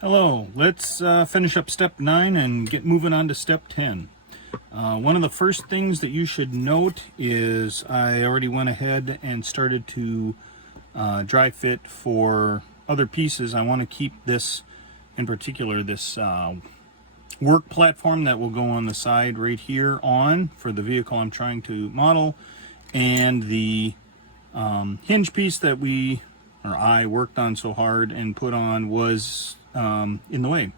Hello, let's finish up step 9 and get moving on to step 10. One of the first things that you should note is I already went ahead and started to dry fit for other pieces. I want to keep this, in particular, this work platform that will go on the side right here on for the vehicle I'm trying to model, and the hinge piece that I worked on so hard and put on was in the way.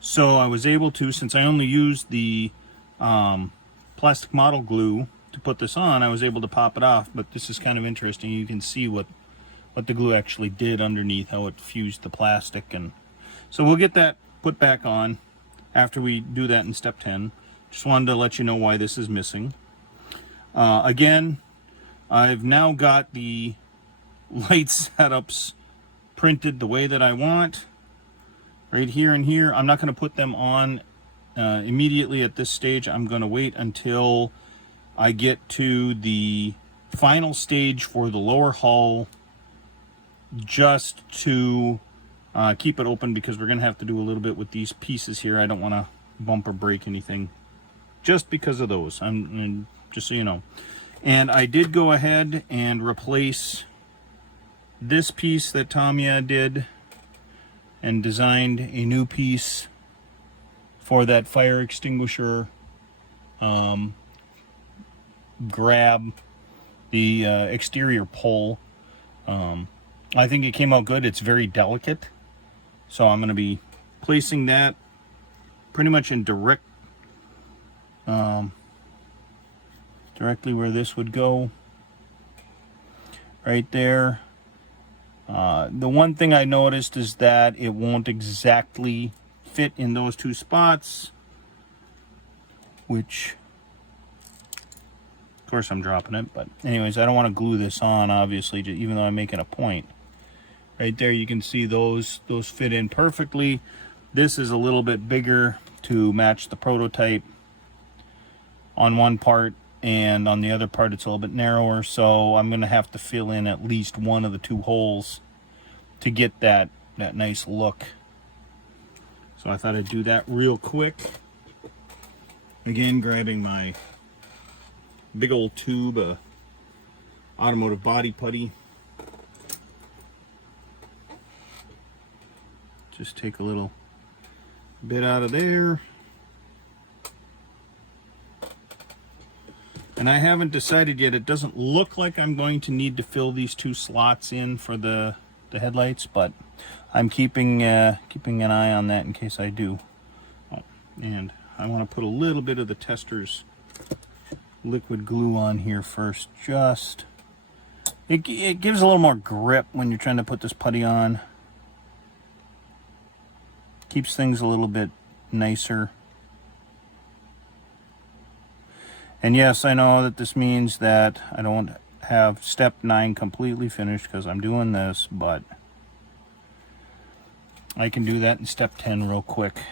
So I was able to, since I only used the plastic model glue to put this on, I was able to pop it off. But this is kind of interesting. You can see what the glue actually did underneath, how it fused the plastic. And so we'll get that put back on after we do that in step 10. Just wanted to let you know why this is missing. Again, I've now got the light setups printed the way that I want, right here and here. I'm not going to put them on immediately at this stage. I'm going to wait until I get to the final stage for the lower hull, just to keep it open, because we're going to have to do a little bit with these pieces here. I don't want to bump or break anything just because of those. Just so you know. And I did go ahead and replace this piece that Tamiya did and designed a new piece for that fire extinguisher grab, the exterior pole. I think it came out good. It's very delicate, so I'm going to be placing that pretty much in directly where this would go, right there. The one thing I noticed is that it won't exactly fit in those two spots, which, of course, I'm dropping it. But anyways, I don't want to glue this on, obviously, even though I'm making a point. Right there, you can see those fit in perfectly. This is a little bit bigger to match the prototype on one part, and on the other part it's a little bit narrower, so I'm going to have to fill in at least one of the two holes to get that nice look. So I thought I'd do that real quick. Again, grabbing my big old tube of automotive body putty. Just take a little bit out of there. And I haven't decided yet. It doesn't look like I'm going to need to fill these two slots in for the headlights, but I'm keeping an eye on that in case I do. Oh, and I want to put a little bit of the tester's liquid glue on here first. Just it gives a little more grip when you're trying to put this putty on. Keeps things a little bit nicer. And yes, I know that this means that I don't have step 9 completely finished because I'm doing this, but I can do that in step 10 real quick,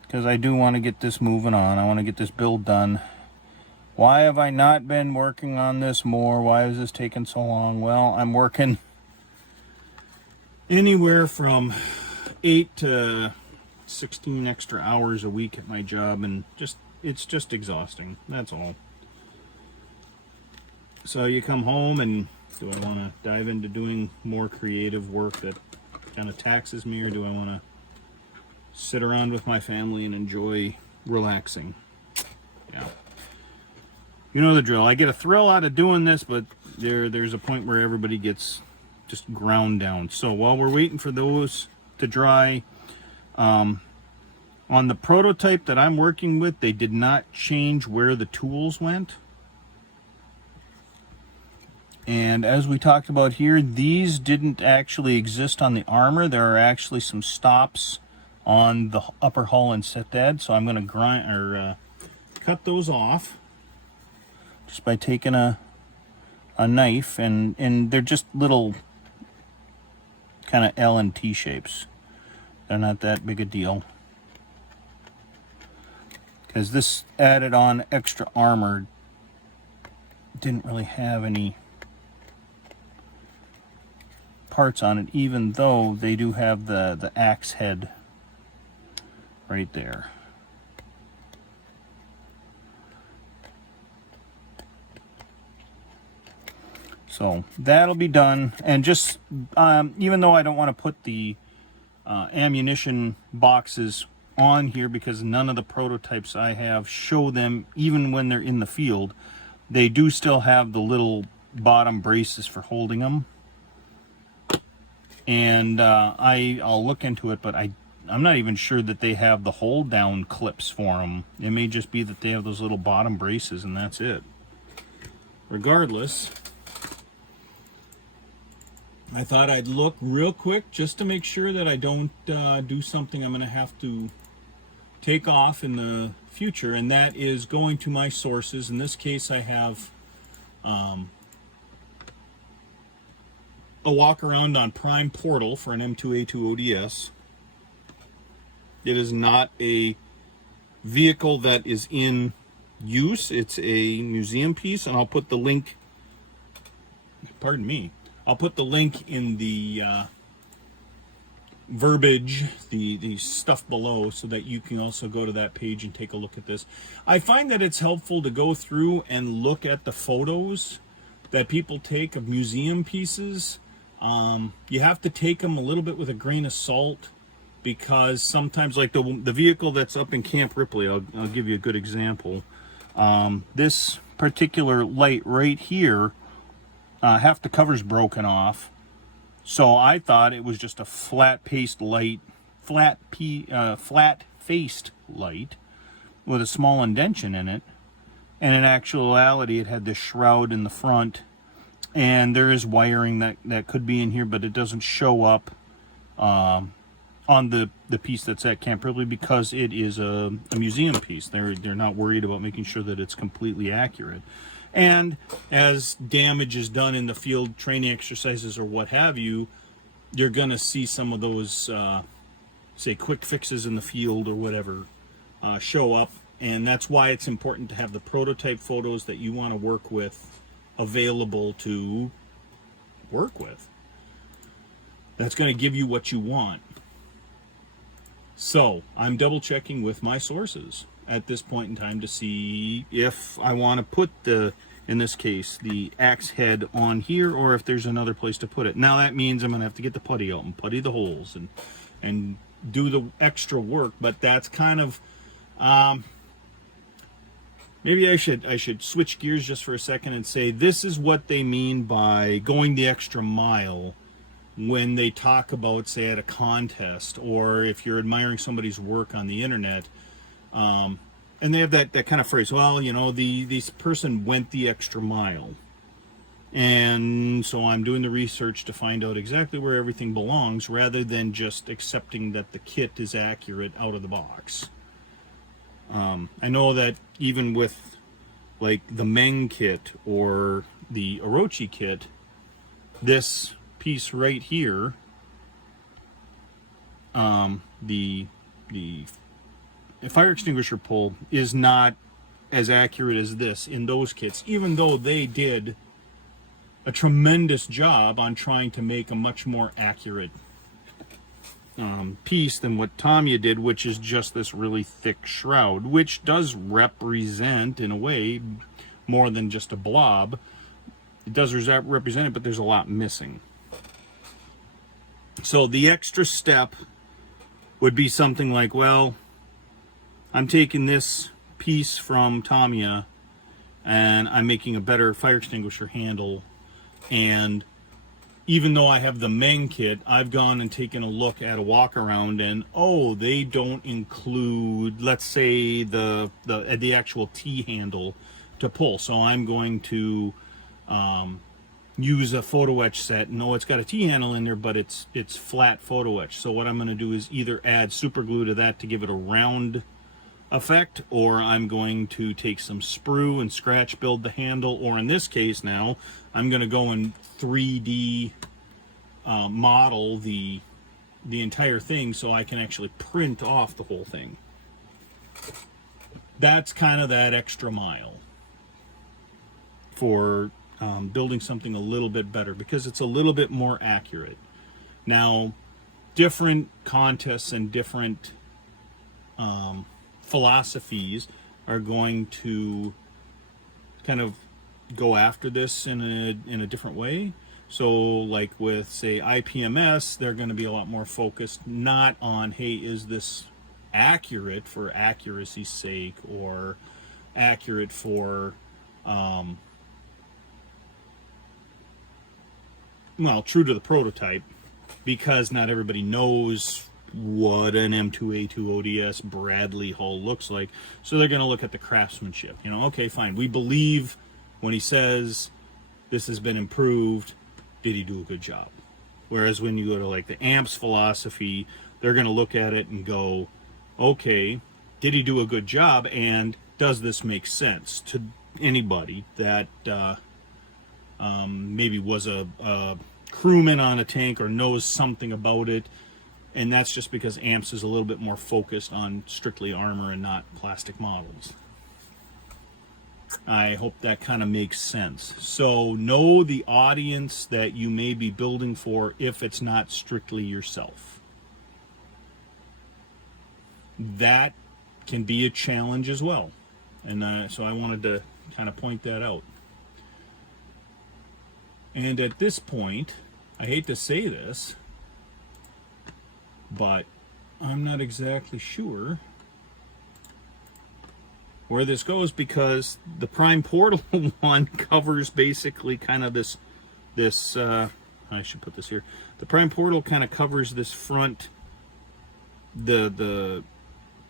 because I do want to get this moving on. I want to get this build done. Why have I not been working on this more? Why is this taking so long? Well, I'm working anywhere from 8 to 16 extra hours a week at my job, and it's just exhausting. That's all. So you come home, and do I want to dive into doing more creative work that kind of taxes me, or do I want to sit around with my family and enjoy relaxing? Yeah. You know the drill. I get a thrill out of doing this, but there's a point where everybody gets just ground down. So while we're waiting for those to dry, on the prototype that I'm working with, they did not change where the tools went. And as we talked about here, these didn't actually exist on the armor. There are actually some stops on the upper hull and sit-dad, so I'm going to cut those off just by taking a knife, and they're just little kind of L and T shapes. They're not that big a deal, because this added on extra armor didn't really have any parts on it, even though they do have the axe head right there. So that'll be done. And just even though I don't want to put the ammunition boxes on here, because none of the prototypes I have show them even when they're in the field, they do still have the little bottom braces for holding them. And I'll look into it, but I'm not even sure that they have the hold down clips for them. It may just be that they have those little bottom braces and that's it. Regardless, I thought I'd look real quick just to make sure that I don't do something I'm going to have to take off in the future, and that is going to my sources. In this case, I have a walk around on Prime Portal for an M2A2 ODS. It is not a vehicle that is in use. It's a museum piece, and I'll put the link, pardon me, I'll put the link in the verbiage, the stuff below, so that you can also go to that page and take a look at this. I find that it's helpful to go through and look at the photos that people take of museum pieces. You have to take them a little bit with a grain of salt, because sometimes, like the vehicle that's up in Camp Ripley, I'll give you a good example. This particular light right here, half the cover's broken off, so I thought it was just a flat-faced light with a small indention in it, and in actuality it had this shroud in the front, and there is wiring that could be in here, but it doesn't show up on the piece that's at Camp Ripley, because it is a museum piece. They're not worried about making sure that it's completely accurate. And as damage is done in the field training exercises or what have you, you're going to see some of those, say, quick fixes in the field or whatever show up. And that's why it's important to have the prototype photos that you want to work with available to work with. That's going to give you what you want. So I'm double checking with my sources at this point in time to see if I want to put in this case, the axe head on here, or if there's another place to put it. Now that means I'm going to have to get the putty out and putty the holes and do the extra work, but that's kind of, maybe I should switch gears just for a second and say this is what they mean by going the extra mile when they talk about, say, at a contest, or if you're admiring somebody's work on the internet. And they have that kind of phrase, well, you know, this person went the extra mile. And so I'm doing the research to find out exactly where everything belongs, rather than just accepting that the kit is accurate out of the box. I know that even with, like, the Meng kit or the Orochi kit, this piece right here, the fire extinguisher pull is not as accurate as this in those kits, even though they did a tremendous job on trying to make a much more accurate piece than what Tamiya did, which is just this really thick shroud, which does represent, in a way, more than just a blob. It does represent it, but there's a lot missing. So the extra step would be something like, well, I'm taking this piece from Tamiya and I'm making a better fire extinguisher handle, and even though I have the Meng kit, I've gone and taken a look at a walk around, and oh, they don't include, let's say, the actual T handle to pull. So I'm going to use a photo etch set. No, it's got a T handle in there, but it's flat photo etch. So what I'm going to do is either add super glue to that to give it a round effect, or I'm going to take some sprue and scratch build the handle, or in this case now I'm going to go and 3D model the entire thing so I can actually print off the whole thing. That's kind of that extra mile for building something a little bit better, because it's a little bit more accurate. Now, different contests and different philosophies are going to kind of go after this in a different way. So like with, say, IPMS, they're going to be a lot more focused not on, hey, is this accurate for accuracy's sake, or accurate for well, true to the prototype, because not everybody knows what an M2A2 ODS Bradley hull looks like. So they're going to look at the craftsmanship. You know, okay, fine. We believe when he says this has been improved, did he do a good job? Whereas when you go to like the AMPS philosophy, they're going to look at it and go, okay, did he do a good job, and does this make sense to anybody that maybe was a crewman on a tank or knows something about it. And that's just because AMPS is a little bit more focused on strictly armor and not plastic models. I hope that kind of makes sense. So know the audience that you may be building for if it's not strictly yourself. That can be a challenge as well. And so I wanted to kind of point that out. And at this point, I hate to say this, but I'm not exactly sure where this goes, because the Prime Portal one covers basically kind of this I should put this here. The Prime Portal kind of covers this front, the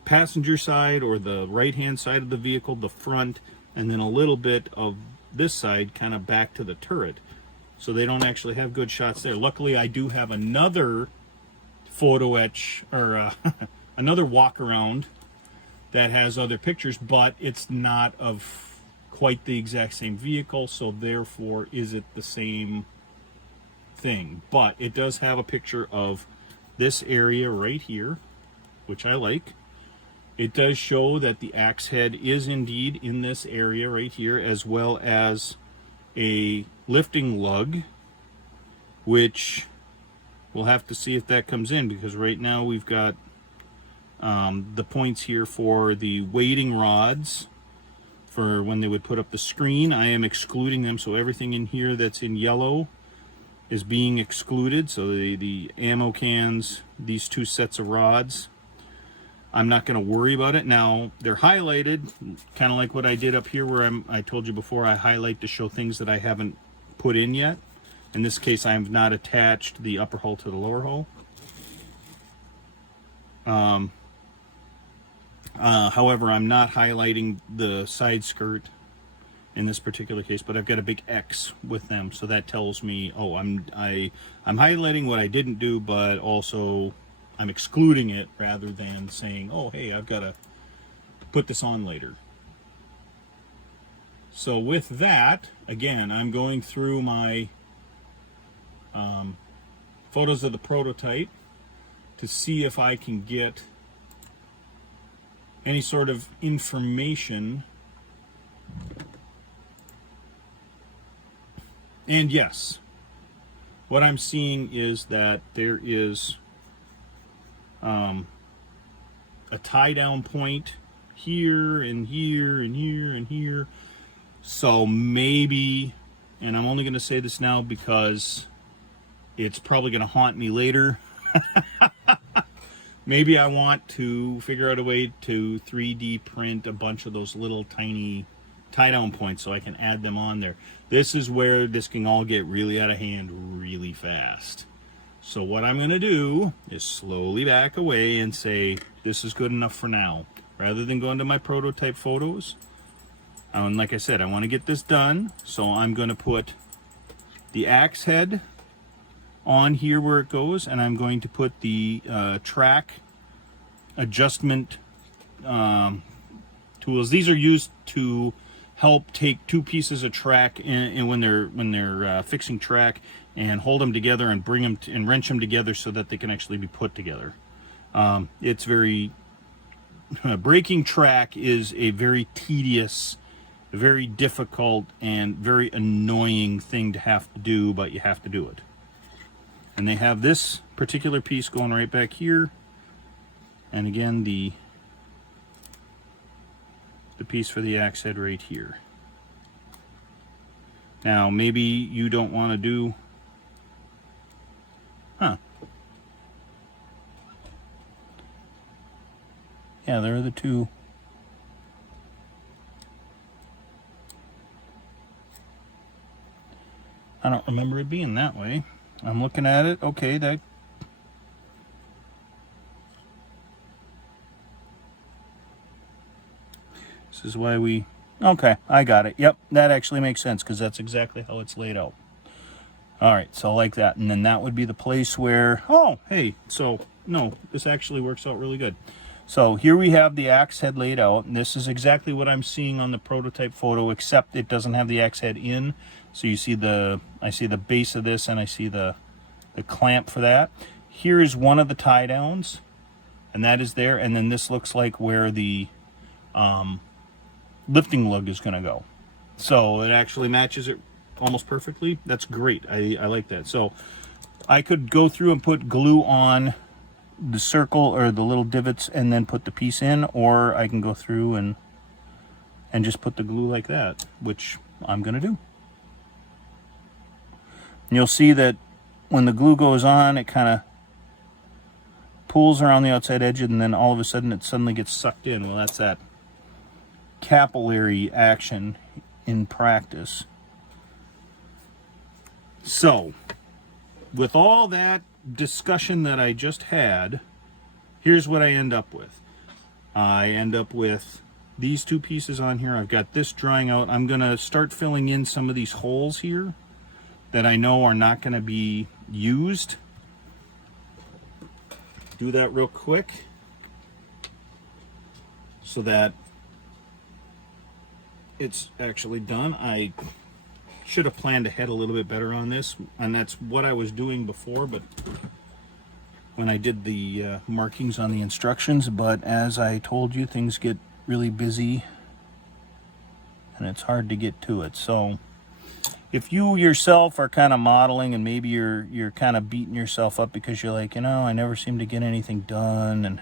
passenger side or the right-hand side of the vehicle, the front, and then a little bit of this side kind of back to the turret. So they don't actually have good shots there. Luckily, I do have another photo etch, or another walk around that has other pictures, but it's not of quite the exact same vehicle, so therefore is it the same thing. But it does have a picture of this area right here, which I like. It does show that the axe head is indeed in this area right here, as well as a lifting lug, which we'll have to see if that comes in, because right now we've got the points here for the weighting rods for when they would put up the screen. I am excluding them, so everything in here that's in yellow is being excluded. So the ammo cans, these two sets of rods, I'm not going to worry about it. Now, they're highlighted, kind of like what I did up here, where I told you before, I highlight to show things that I haven't put in yet. In this case, I have not attached the upper hull to the lower hull. However, I'm not highlighting the side skirt in this particular case, but I've got a big X with them, so that tells me, oh, I'm highlighting what I didn't do, but also I'm excluding it, rather than saying, oh, hey, I've got to put this on later. So with that, again, I'm going through my photos of the prototype to see if I can get any sort of information. And yes, what I'm seeing is that there is a tie down point here and here and here and here. So maybe, and I'm only going to say this now because it's probably going to haunt me later, maybe I want to figure out a way to 3D print a bunch of those little tiny tie down points so I can add them on there. This is where this can all get really out of hand really fast. So what I'm going to do is slowly back away and say, this is good enough for now. Rather than going to my prototype photos, and like I said, I want to get this done. So I'm going to put the axe head on here where it goes, and I'm going to put the track adjustment tools. These are used to help take two pieces of track and when they're fixing track, and hold them together and bring them and wrench them together so that they can actually be put together. It's very breaking track is a very tedious, very difficult, and very annoying thing to have to do, but you have to do it. And they have this particular piece going right back here. And again, the piece for the axe head right here. Now, maybe you don't want to do... Yeah, there are the two. I don't remember it being that way. I'm looking at it. Okay, that... This is why we... Okay, I got it. Yep, that actually makes sense because that's exactly how it's laid out. All right, so like that. And then that would be the place where... Oh, hey, so, no, this actually works out really good. So here we have the axe head laid out, and this is exactly what I'm seeing on the prototype photo, except it doesn't have the axe head in. So you see I see the base of this, and I see the clamp for that. Here is one of the tie downs, and that is there. And then this looks like where the lifting lug is going to go. So it actually matches it almost perfectly. That's great. I like that. So I could go through and put glue on the circle or the little divots and then put the piece in, or I can go through and just put the glue like that, which I'm gonna do. And you'll see that when the glue goes on, it kind of pulls around the outside edge, and then all of a sudden it suddenly gets sucked in. Well, that's that capillary action in practice. So with all that discussion that I just had, here's what I end up with. I end up with these two pieces on here. I've got this drying out. I'm gonna start filling in some of these holes here that I know are not gonna be used. Do that real quick so that it's actually done. I should have planned ahead a little bit better on this, and that's what I was doing before, but when I did the markings on the instructions. But as I told you, things get really busy and it's hard to get to it. So if you yourself are kind of modeling and maybe you're kind of beating yourself up because you're like, you know, I never seem to get anything done and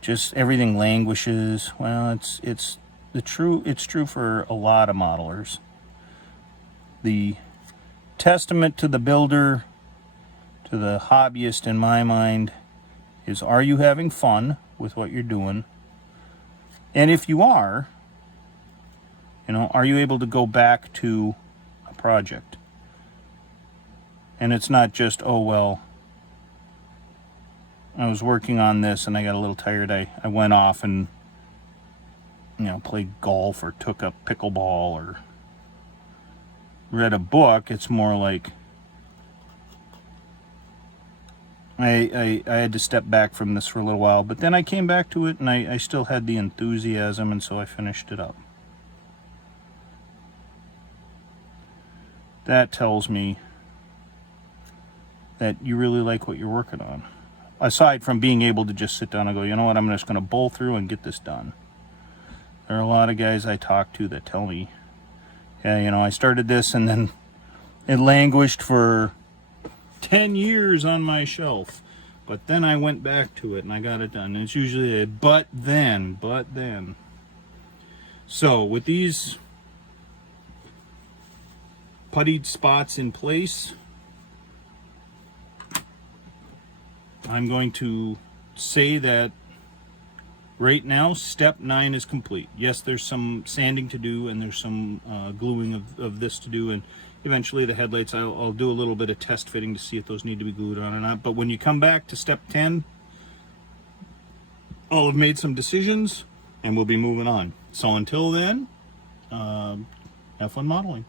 just everything languishes, well, it's true for a lot of modelers. The testament to the builder, to the hobbyist in my mind, is, are you having fun with what you're doing? And if you are, you know, are you able to go back to a project? And it's not just, oh, well, I was working on this and I got a little tired. I went off and, you know, played golf or took up pickleball or read a book. It's more like I had to step back from this for a little while, but then I came back to it and I still had the enthusiasm, and so I finished it up. That tells me that you really like what you're working on. Aside from being able to just sit down and go, you know what, I'm just going to bowl through and get this done. There are a lot of guys I talk to that tell me, yeah, you know, I started this and then it languished for 10 years on my shelf, but then I went back to it and I got it done. And it's usually a but then. So with these puttied spots in place, I'm going to say that right now step 9 is complete. Yes, there's some sanding to do and there's some gluing of this to do, and eventually the headlights, I'll do a little bit of test fitting to see if those need to be glued on or not. But when you come back to step 10, I'll have made some decisions and we'll be moving on. So until then, have fun modeling.